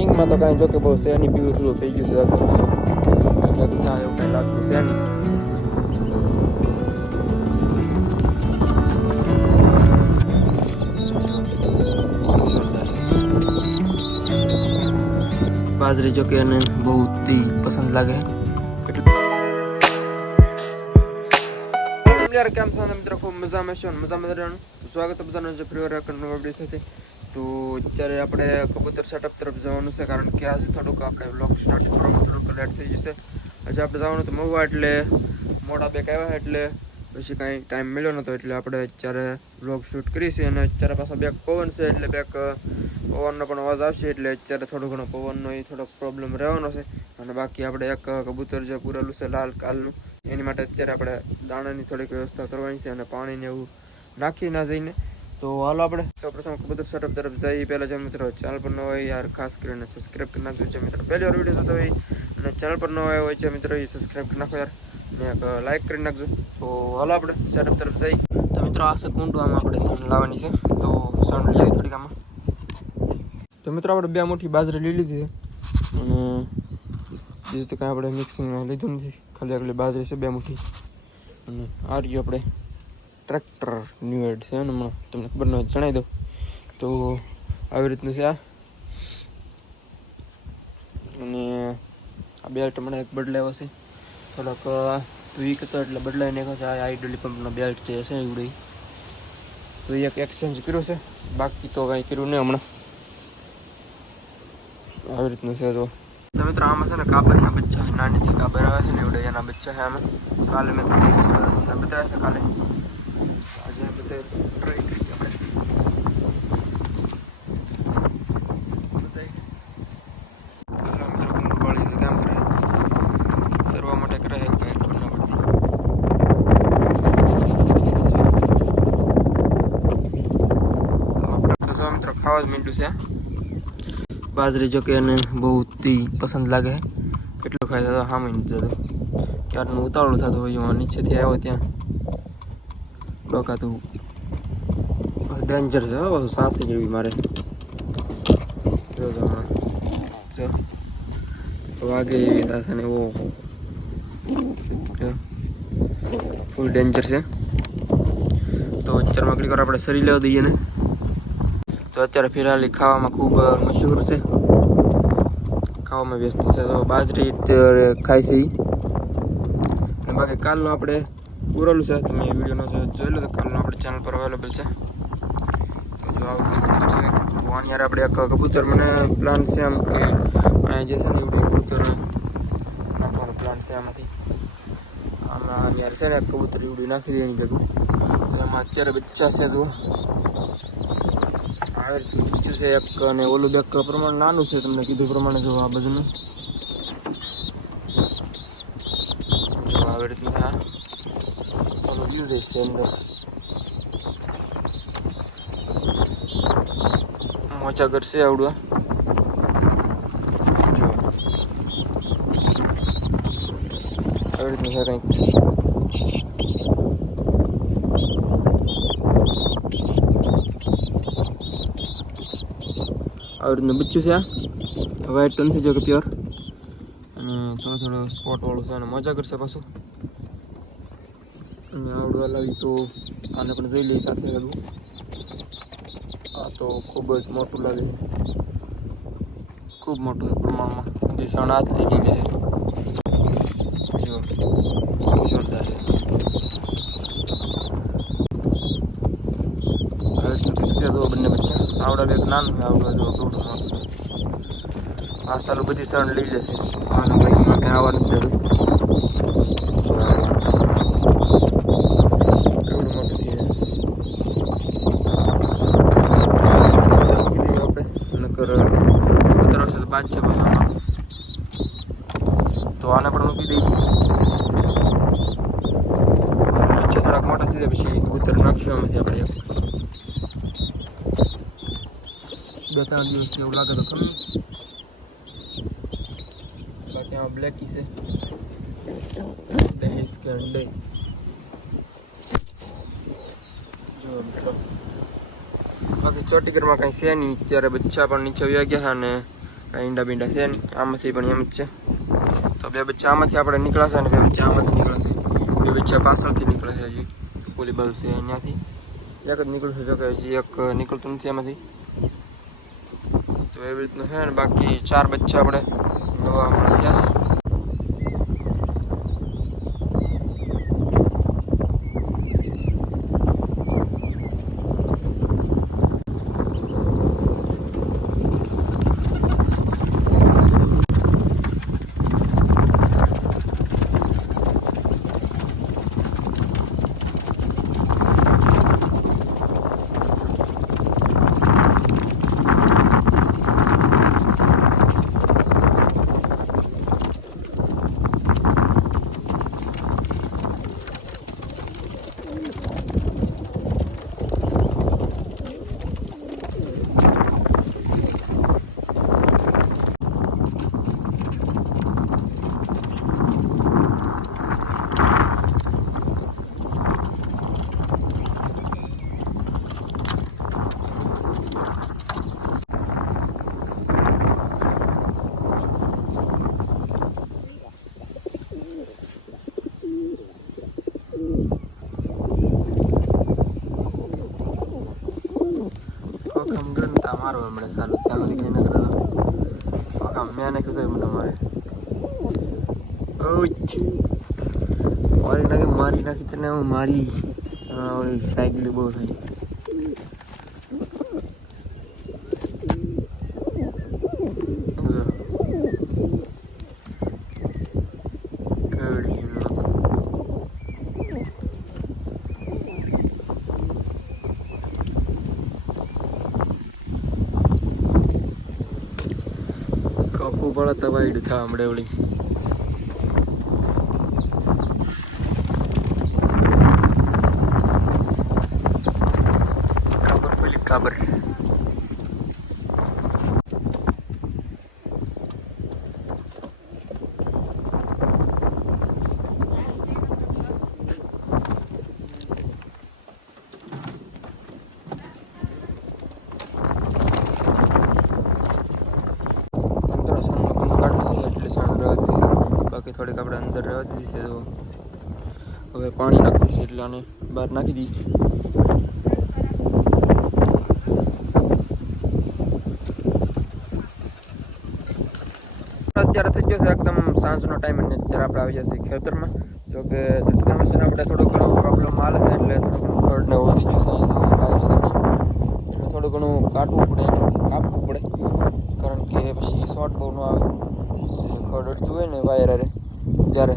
કિંગમાં તો કાંઈ જો કે બહુ શેની પીવું થોડું થઈ ગયું છે એટલે ત્યાં એવું કાંઈ લાગતું છે નહીં. बाजरी जो कि बहुत ही पसंद लगे यार केम छो मित्रों खूब मजा में छो मजा में रहવાનું સ્વાગત છે બધાનું જે પ્રિય રેકર્ડ નો અપડેટ સાથે. તો અત્યારે આપણે કબૂતર સેટઅપ તરફ જવાનું છે કારણ કે આજે થોડુંક આપણે વ્લોગ સ્ટાર્ટ કરવામાં થોડુંક લેટ થઈ જશે. આજે આપણે જવાનું તો મહુવા એટલે મોડા બેક આવ્યા એટલે પછી કાંઈ ટાઈમ મળ્યો નહોતો એટલે આપણે અત્યારે વ્લોગ શૂટ કરીશું અને અત્યારે પાછા બેક પવન છે એટલે બેક પવનનો પણ અવાજ આવશે એટલે અત્યારે થોડો ઘણો પવનનો એ થોડોક પ્રોબ્લેમ રહેવાનો છે. અને બાકી આપણે એક કબૂતર જે પૂરેલું છે લાલ કાલનું એની માટે અત્યારે આપણે દાણાની થોડીક વ્યવસ્થા કરવાની છે અને પાણીને એવું નાખી ના જઈને. તો હાલો આપણે સૌપ્રથમ કબૂતર સેટઅપ તરફ જઈએ. પહેલાં જે મિત્રો ચેનલ પર ન હોય યાર ખાસ કરીને સબસ્ક્રાઈબ કરી નાખજો. જે મિત્રો પહેલી વાર વિડીયો જોતા હોય અને ચેનલ પર ન હોય જે મિત્રો એ સબસ્ક્રાઈબ કરી નાખો યાર ને એક લાઈક કરી નાખજો. તો હાલો આપણે સેટઅપ તરફ જઈએ. તો મિત્રો આ છે કુંડું, આમાં આપણે સણ લાવવાની છે તો સણ લઈ આવી થોડીક આમાં. તો મિત્રો આપણે 2 મુઠ્ઠી બાજરી લઈ લીધી છે અને બીજું તો કાંઈ આપણે મિક્સિંગમાં લીધું નથી, ખાલી આગળ બાજરી છે 2 મુઠ્ઠી. અને આ રહ્યું આપણે ટ્રેક્ટર ન્યૂ એડ છે ને હમણાં તમને ખબર ન હોય જણાવી દઉં. તો આવી રીતનું છે આ. અને આ બેલ્ટ હમણાં એક બદલાવ્યો છે, થોડોક વીક હતો એટલે બદલાવી નાખ્યો છે. આ આઈડલી પંપનો બેલ્ટ જે છે એવડી તો એક એક્સચેન્જ કર્યું છે, બાકી તો કાંઈ કર્યું નહીં હમણાં. આવી રીતનું છે. તો મિત્રો આમાં છે ને કાબરના બચ્ચા નાની જે કાબર આવે છે ને એવડે એના બચ્ચા છે આમાં. કાલે મેં તમને બતાવ્યા છે, કાલે આજે બધા ટ્રાય કરી આપણે બતાવી કામ કરે સરવા માટે કરે એવું કાંઈ ખબર ના પડતી. તો જો મિત્રો ખાવા જ મીંડું છે બાજરી, જો કે એને બહુ પસંદ લાગે. કેટલું ખાય તો હા મહિને જતો ક્યારનું ઉતાવળું થતું હોય નીચેથી આવ્યો ત્યાં ડોકાતું ડેન્જર છે બધું સાસી જેવી મારે વાગે એવી સાથે ને એવો ફૂલ ડેન્જર છે. તો અત્યારમાં ક્લિક આપણે સરી લેવા દઈએ ને. તો અત્યારે ફિલહાલ ખાવામાં ખૂબ મશહૂર છે, ખાવામાં વ્યસ્ત છે. તો બાજરી ખાય છે અને બાકી કાલનું આપણે પૂરેલું છે, તમે વિડીયોનો જોઈ લો તો કાલનું આપણે ચેનલ પર અવેલેબલ છે. તો જો આવું કબૂતર છે તો આની યાર આપણે એક કબૂતર મને પ્લાન છે આમ કે અહીંયા જે છે ને એવું કબૂતર નાખવાનો પ્લાન છે આમાંથી. આમાં યાર છે ને એક કબૂતર એવડું નાખી દે એની ભેગું. તો એમાં અત્યારે બચ્ચા છે તો બીજું છે એક અને ઓલું બેક પ્રમાણે નાનું છે, તમને કીધું પ્રમાણે જો આ બધું જો આવી રીતનું આ વ્યૂ રહેશે અંદર. મોચા કરશે આવડું જો આવી રીતનું છે કંઈક. આવી રીતનું બચ્ચું છે આ વ્હાઈટ ટોન છે જો કે પ્યોર અને થોડો સ્પોટ વાળું છે અને મજા કરશે પાછું. અને આવડું હલાવી તો આને પણ જોઈ લઈએ સાથે લાગુ. આ તો ખૂબ જ મોટું લાગે છે, ખૂબ મોટું પ્રમાણમાં જે સણાથી લીધે છે જો જોરદાર છે. તો બંને બચ્ચા આવડા એક નાનું આવડું જો થોડું મોટું. આ સાલું બધી સણ લઈ લેશે આનું કંઈ માટે આવવાનું છે કેવડું મોટું છે. આપણે નકર ઉતરશે તો બાદ છે પાછા. તો આને પણ મૂકી દઈએ નીચે થોડાક મોટા થઈ જાય પછી ઉતર નાખશું આમાંથી આપણે. 2-3 દિવસ એવું લાગે તો ખરું. બાકી આ બ્લેકી છે બાકી ચોટીગરમાં કાંઈ છે નહીં. અત્યારે બચ્ચા પણ નીચે વ્યા ગયા અને કાંઈ ઈંડા બીંડા છે નહીં. આમાંથી પણ એમ જ છે. તો બે બચ્ચા આમાંથી આપણે નીકળાશે અને બે બચ્ચા આમાંથી નીકળશે. બે બચ્ચા પાછળથી નીકળે છે હજી. ઓલી બાજુ છે અહીંયાથી એક જ નીકળશે. જો કે હજી એક નીકળતું નથી એમાંથી. તો એવી રીતનું છે ને બાકી 4 બચ્ચા આપણે નવા હમણાં થયા છે. મારો હમણાં ચાલુ ચાલુ કઈ ના કરે મેં નાખ્યું તો મને મારે મારી નાખી તને હું મારી સાયકલ બહુ થઈ કપુ પડે તો વાઈડ થા હમણે ઓળી કાબર પેલી કાબર થોડીક આપણે અંદર રહેવા દીધી છે. તો હવે પાણી નાખવું છે એટલે આને બહાર નાખી દઈએ. અત્યારે થઈ ગયો છે એકદમ સાંજનો ટાઈમ અને અત્યારે આપણે આવી જશે ખેતરમાં. જો કે ખેતરમાં છે ને આપણે થોડો ઘણો પ્રોબ્લેમ હાલે છે એટલે થોડું ઘણું ખડ ને વધી ગયું છે એટલે થોડું ઘણું કાઢવું પડે અને કાપવું પડે કારણ કે પછી શોર્ટ બહુ ન આવે. ખડ અડતું હોય ને વાયર અરે ત્યારે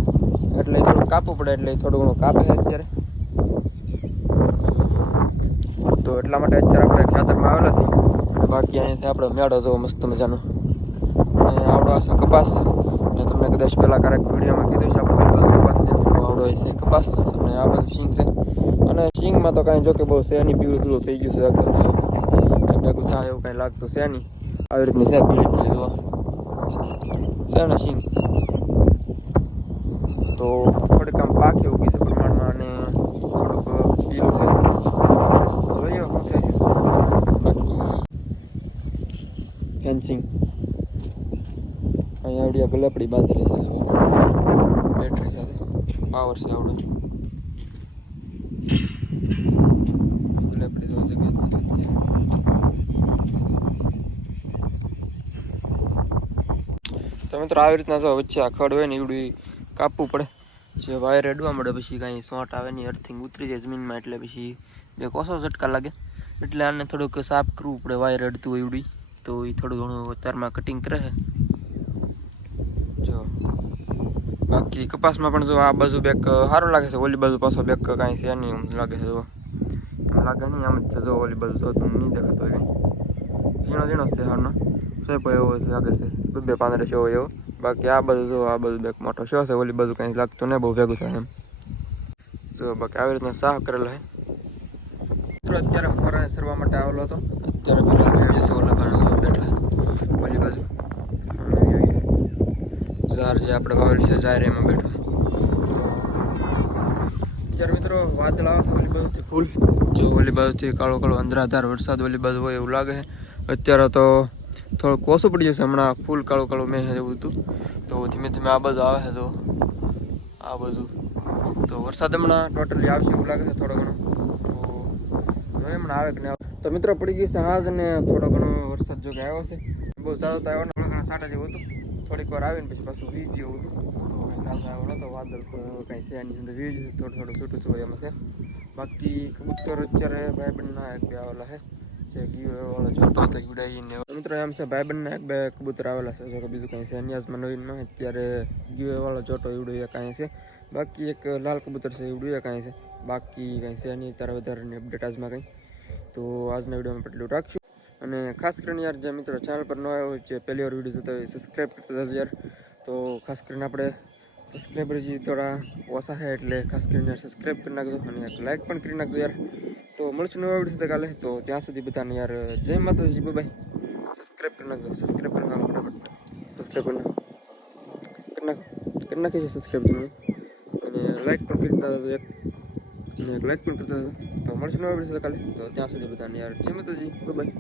એટલે થોડું કાપવું પડે એટલે થોડું ઘણું કાપે છે અત્યારે. તો એટલા માટે અત્યારે આપણે ખેતરમાં આવેલા છીએ. બાકી અહીંયાથી આપણે મેળો જોવો મસ્ત મજાનો અને આવડો આ કપાસ ને તમને કદાચ પહેલાં ક્યારેક વિડીયોમાં કીધું છે આપણે કપાસ છે આવડો છે કપાસ અને આ બધું શીંગ છે. અને શીંગમાં તો કાંઈ જો કે બહુ છે નહીં પીળું પીળું થઈ ગયું છે એકદમ કાંઈ ભેગું થાય એવું કાંઈ લાગતું છે નહીં. આવી રીતની છે પીળી પીળી જોવા છે ને શીંગ. તો થોડીક આમ પાક એવું છે પ્રમાણમાં અને થોડુંક પીલું છે જોઈએ શું થાય છે. બાકી ફેન્સિંગ અહીંયા આવડી ગલપડી બાંધેલી છે બેટરી સાથે પાવર છે આવડે ગલપડી તો જગ્યા છે. તો મિત્રો આવી રીતના જો વચ્ચે આ ખડ હોય ને એવડું કાપવું પડે. જે વાયર અડવા મળે પછી કાંઈ શોર્ટ આવે નહીં અર્થિંગ ઉતરી જાય જમીનમાં એટલે પછી બે કોસો ઝટકા લાગે એટલે આને થોડુંક સાફ કરવું પડે વાયર અડતું હોય એવડી. તો એ થોડું ઘણું અત્યારમાં કટિંગ કરે છે. જો બાકી કપાસમાં પણ જો આ બાજુ બેક સારું લાગે છે ઓલી બાજુ પાછો બેક કાંઈ છે નહીં એમ લાગે છે. જો એમ લાગે નહીં આમ જ છે. જો ઓલી બાજુ જો તું નહીં દેખાતો હોય ઝીણો ઝીણો છે હારનો સેપ એવો લાગે છે 2 પાંદડે છે એવો. બાકી આ બધું જો આ બધું બેક મોટો શો છે ઓલી બધું કંઈ લાગતું ને બહુ ભેગું થાય એમ. જો બાકી આવી રીતના સાફ કરેલો છે. મિત્રો અત્યારે મોરાને સરવા માટે આવેલો હતો. અત્યારે પેલા છે ઓલા બાજુ બેઠા ઓલી બાજુ ઝાર જે આપણે વાવેલી છે ઝાર એમાં બેઠો. તો અત્યારે મિત્રો વાદળ આવે છે ઓલી બાજુથી ફૂલ. જો ઓલી બાજુથી કાળો કાળો અંધરાધાર વરસાદ ઓલી બાજુ હોય એવું લાગે છે. અત્યારે તો થોડુંક ઓછું પડી જશે. હમણાં ફૂલ કાળું કાળું મેં જેવું હતું. તો ધીમે ધીમે આ બાજુ આવે છે. તો આ બાજુ તો વરસાદ હમણાં ટોટલી આવશે એવું લાગે છે થોડો ઘણો. તો હમણાં આવે કે નહીં આવે. તો મિત્રો પડી ગઈ છે હાજ અને થોડો ઘણો વરસાદ જો કે આવ્યો છે. બહુ સારો તો આવ્યો ને, થોડા ઘણા સાટા જેવું હતું. થોડીક વાર આવીને પછી પાછું વીજ જેવું હતું. ખાસ આવ્યો નતો વાદળ કાંઈ છે એની અંદર વીજ થોડું થોડું છૂટું છું એમાં છે. બાકી કબૂતર અત્યારે ભાઈબંધના એક બે આવેલા છે. જે ગીયો વાળો જોતો હતો ઉડાઈને મિત્રો એમ છે. ભાઈબંધના એક બે કબૂતર આવેલા છે. જો કે બીજું કાંઈ છે અન્યાસમાં નવીન ન અત્યારે ગીયો વાળો જોતો એવડું એ કાંઈ છે. બાકી એક લાલ કબૂતર છે એવડું એ કાંઈ છે. બાકી કાંઈ છે નહીં તારા વધારાની અપડેટ આજમાં કંઈ. તો આજના વિડીયોમાં એટલું રાખશું. અને ખાસ કરીને યાર જે મિત્રો ચેનલ પર ન આવ્યો જે પહેલી વાર વિડીયો જોતા હોય સબસ્ક્રાઈબ કરતા જજો યાર. તો ખાસ કરીને આપણે સબસ્ક્રાઈબર જે થોડા ઓછા છે એટલે ખાસ કરીને સબસ્ક્રાઈબ કરી નાખજો અને લાઈક પણ કરી નાખજો યાર. તો મળશું નવા વિડીયો સાથે કાલે. તો ત્યાં સુધી બધાને યાર જય માતાજી, બાય. સબસ્ક્રાઈબ કરી નાખજો. સબસ્ક્રાઈબ કરી નાખો ફટાફટ. સબસ્ક્રાઈબ કરી નાખી છે સબસ્ક્રાઈબ તમે. અને લાઈક પણ કરી નાખજો એક. અને લાઈક પણ કરતા જજો. તો મળશું નવા વિડીયો સાથે કાલે. તો ત્યાં સુધી બધાને યાર જય માતાજી, બાય.